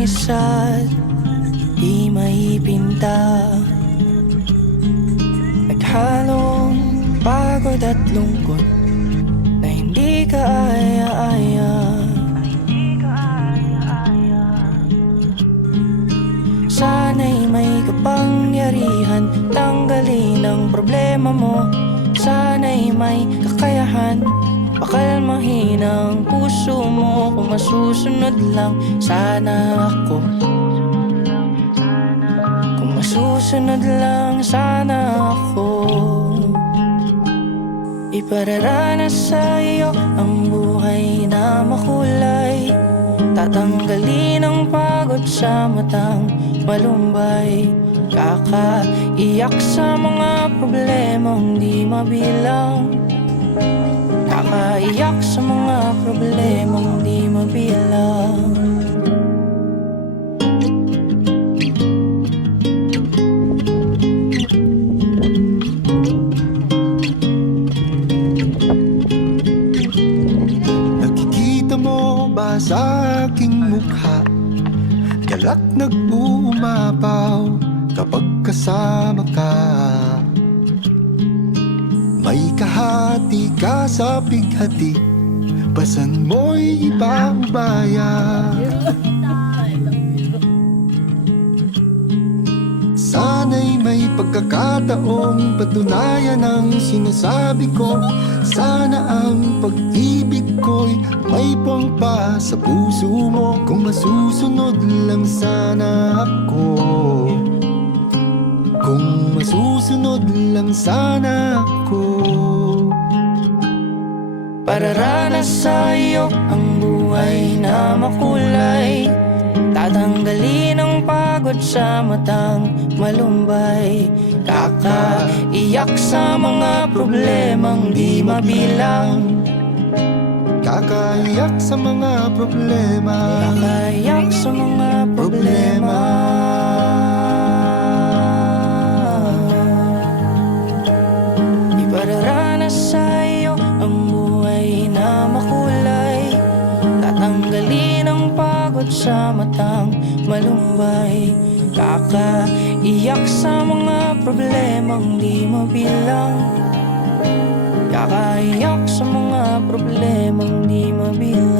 isa't di maipinta. Naghalong pagod at lungkot na hindi ka aya-aya. Sana'y may kapangyarihan tanggalin ang problema mo. Sana'y may kakayahan pakalmahin ang puso mo. Kung masusunod lang sana ako, kung masusunod lang sana ako. Ipararanas sa iyo ang buhay na makulay. Tatanggalin ang pagod sa matang malumbay. Kakaiyak sa mga problemang di mabilang. Kakaiyak sa mga problemang di mabilang. Nakikita mo ba sa aking mukha? Galak nag-uumapaw kapag kasama ka. May kahati ka sa bighati, pasan mo'y ipaubaya. Sana'y may pagkakataong patunayan ang sinasabi ko. Sana ang pag-ibig ko'y may puwang pa sa puso mo. Kung masusunod lang sana ako, kung masusunod lang sana ako. Pararanas sa iyo ang buhay na makulay. Tatanggalin ang pagod sa matang malumbay. Kakaiyak sa mga problemang di mabilang. Kakaiyak sa mga problema. Kakaiyak sa mga problema. Ipararanas sa iyo ang buhay na makulay. Tatanggalin ang pagod sa matang malumbay. Kakaiyak sa mga problemang di mabilang. Kakaiyak sa mga problemang di mabilang.